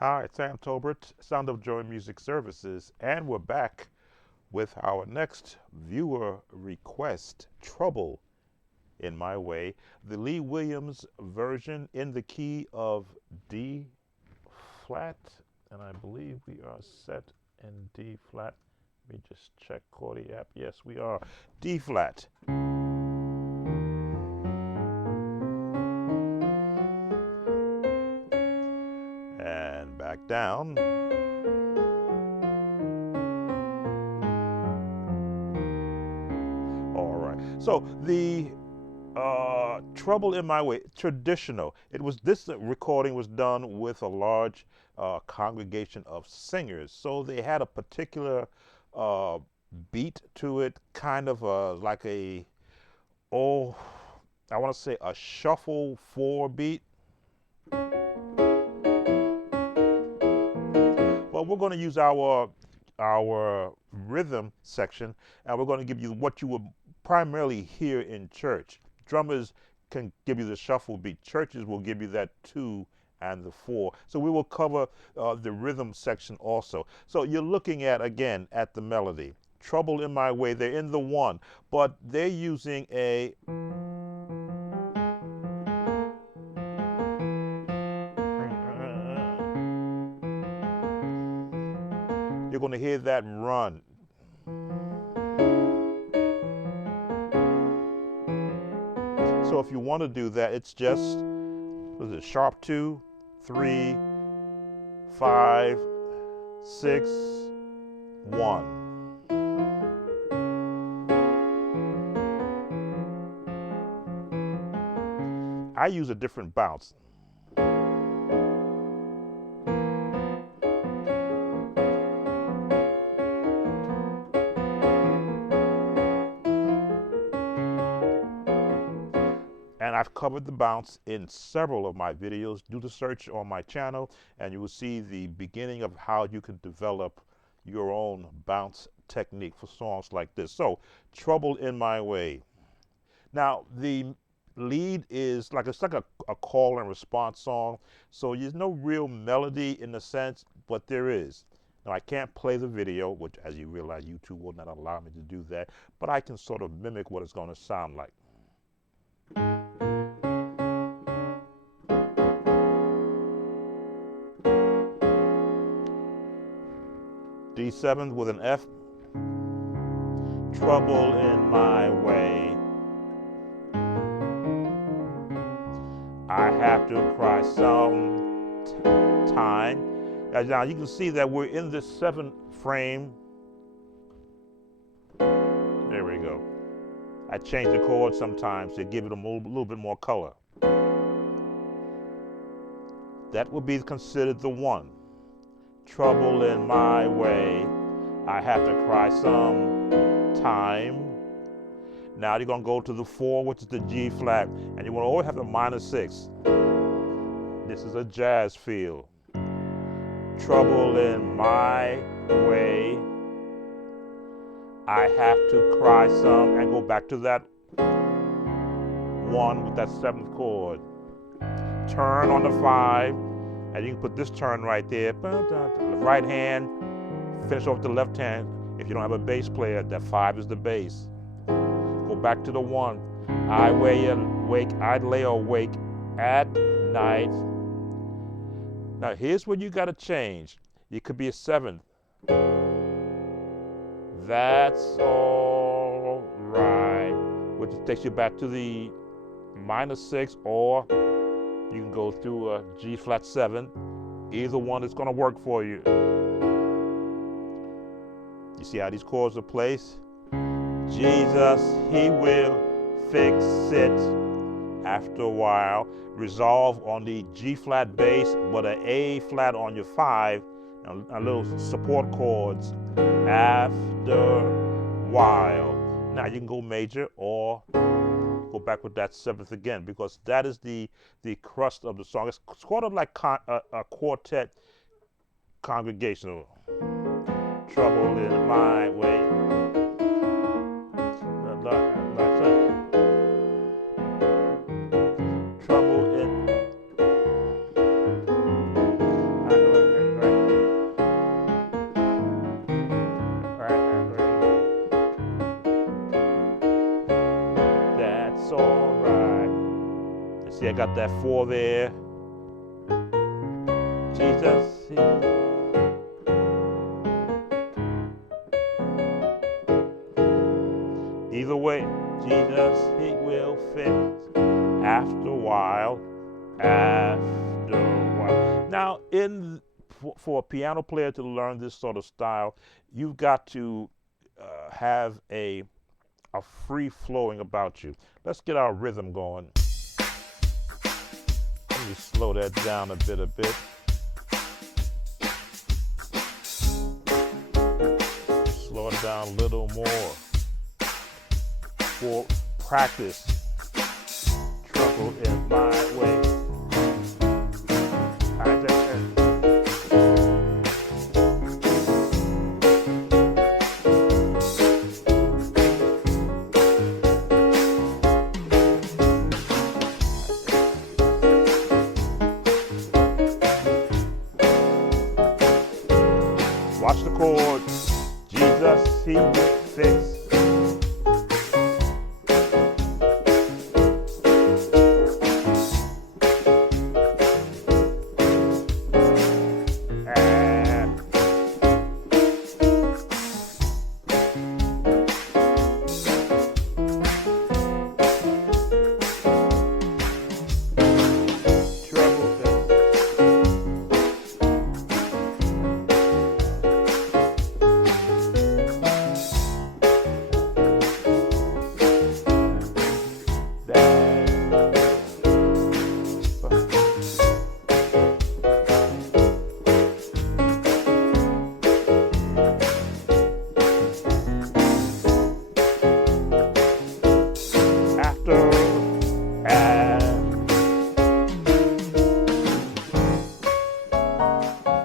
Hi, it's Sam Tolbert, Sound of Joy Music Services, and we're back with our next viewer request, Trouble in My Way, the Lee Williams version in the key of D flat, and I believe we are set in D flat. Let me just check Chord app. Yes, we are. D flat. And back down. All right. So the Trouble in My Way, traditional. This recording was done with a large congregation of singers. So they had a particular uh, beat to it, kind of like oh, I want to say a shuffle four beat. Well, we're going to use our rhythm section, and we're going to give you what you would primarily hear in church. Drummers can give you the shuffle beat. Churches will give you that 2 and the 4. So we will cover the rhythm section also. So you're looking again at the melody. Trouble in My Way, they're in the 1, but they're using a you're going to hear that run. So if you want to do that, it's just, what is it, sharp 2, 3, 5, 6, 1. I use a different bounce. And I've covered the bounce in several of my videos. Do the search on my channel and you will see the beginning of how you can develop your own bounce technique for songs like this. So, Trouble in My Way. Now, the lead is like, it's like a call and response song. So there's no real melody in the sense, but there is. Now, I can't play the video, which, as you realize, YouTube will not allow me to do that, but I can sort of mimic what it's going to sound like. D7 with an F. Trouble in my way. I have to cry some time. Now you can see that we're in this 7th frame. There we go. I change the chord sometimes to give it a little bit more color. That would be considered the 1. Trouble in my way. I have to cry some time. Now you're going to go to the 4, which is the G flat, and you want to always have a minor 6. This is a jazz feel. Trouble in my way. I have to cry some, and go back to that 1 with that 7th chord. Turn on the 5, and you can put this turn right there. Right hand, finish off the left hand. If you don't have a bass player, that 5 is the bass. Go back to the 1. I lay awake at night. Now here's where you got to change. It could be a 7th. That's all right, which takes you back to the minor 6, or you can go through a G flat 7. Either one is going to work for you. You see how these chords are placed? Jesus, He will fix it after a while. Resolve on the G flat bass, but an A flat on your 5, and a little support chords after a while. Now you can go major or go back with that 7th again, because that is the crust of the song. It's sort of like a quartet congregational. Trouble in my way. Trouble in See, I got that 4 there. Jesus. Either way, Jesus, he will fix after a while. After a while. Now, for a piano player to learn this sort of style, you've got to have a free flowing about you. Let's get our rhythm going. Let me slow that down a bit. Slow it down a little more. For practice, trouble in my way. Watch the chord. Jesus, he will fix.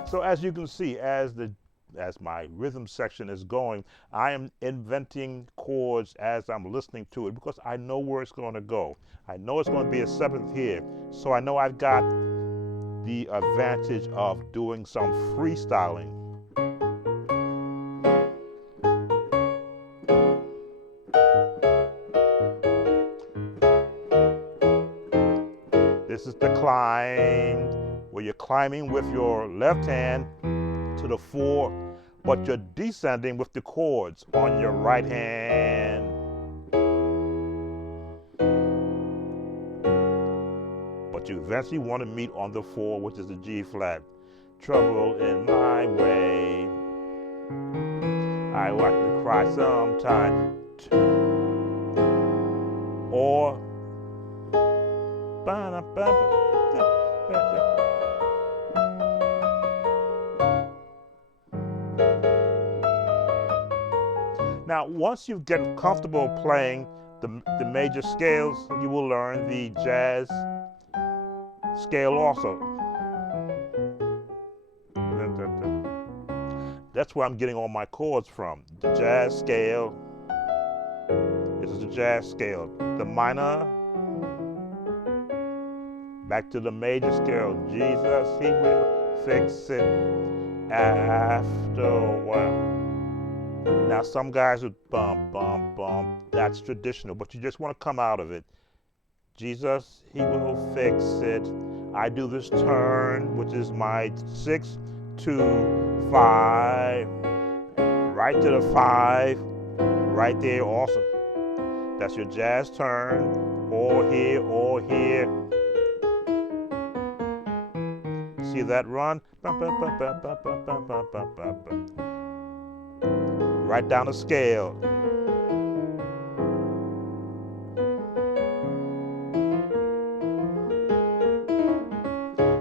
So as you can see, as my rhythm section is going, I am inventing chords as I'm listening to it because I know where it's going to go. I know it's going to be a 7th here, so I know I've got the advantage of doing some freestyling. This is the climb, where you're climbing with your left hand to the 4, but you're descending with the chords on your right hand. But you eventually want to meet on the 4, which is the G flat. Trouble in my way. I like to cry sometime. Or now, once you get comfortable playing the major scales, you will learn the jazz scale also. That's where I'm getting all my chords from. The jazz scale. This is the jazz scale. The minor. Back to the major scale. Jesus, he will fix it after a while. Now, some guys would bump, bump, bump. That's traditional, but you just want to come out of it. Jesus, he will fix it. I do this turn, which is my 6, 2, 5. Right to the 5. Right there, awesome. That's your jazz turn. Or here, or here. See that run? Right down the scale.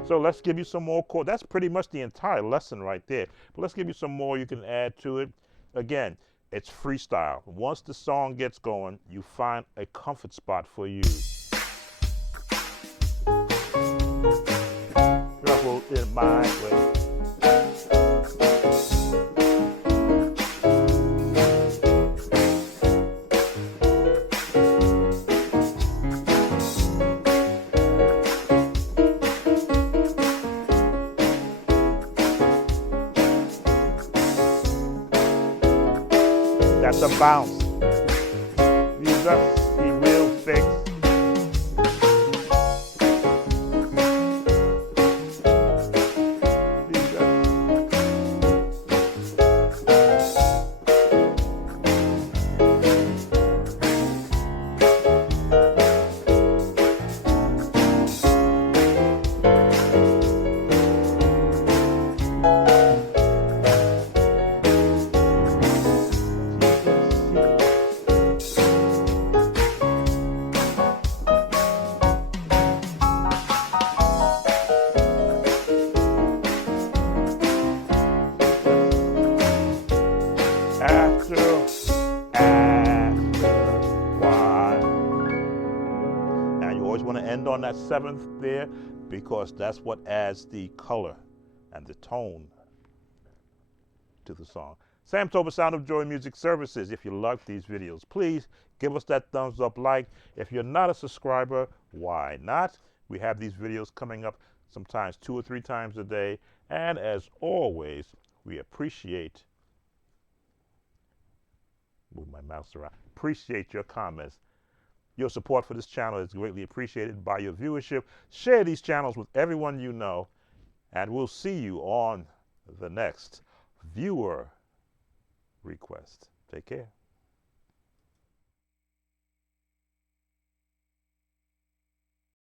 So let's give you some more chords. That's pretty much the entire lesson right there. But let's give you some more you can add to it. Again, it's freestyle. Once the song gets going, you find a comfort spot for you. Trouble in my way. That's a bounce. Jesus, he will fix that seventh there because that's what adds the color and the tone to the song. Sam Tober, Sound of Joy Music Services. If you like these videos, please give us that thumbs up like. If you're not a subscriber, why not? We have these videos coming up sometimes 2 or 3 times a day. And as always, we appreciate, move my mouse around, appreciate your comments. Your support for this channel is greatly appreciated by your viewership. Share these channels with everyone you know, and we'll see you on the next viewer request. Take care.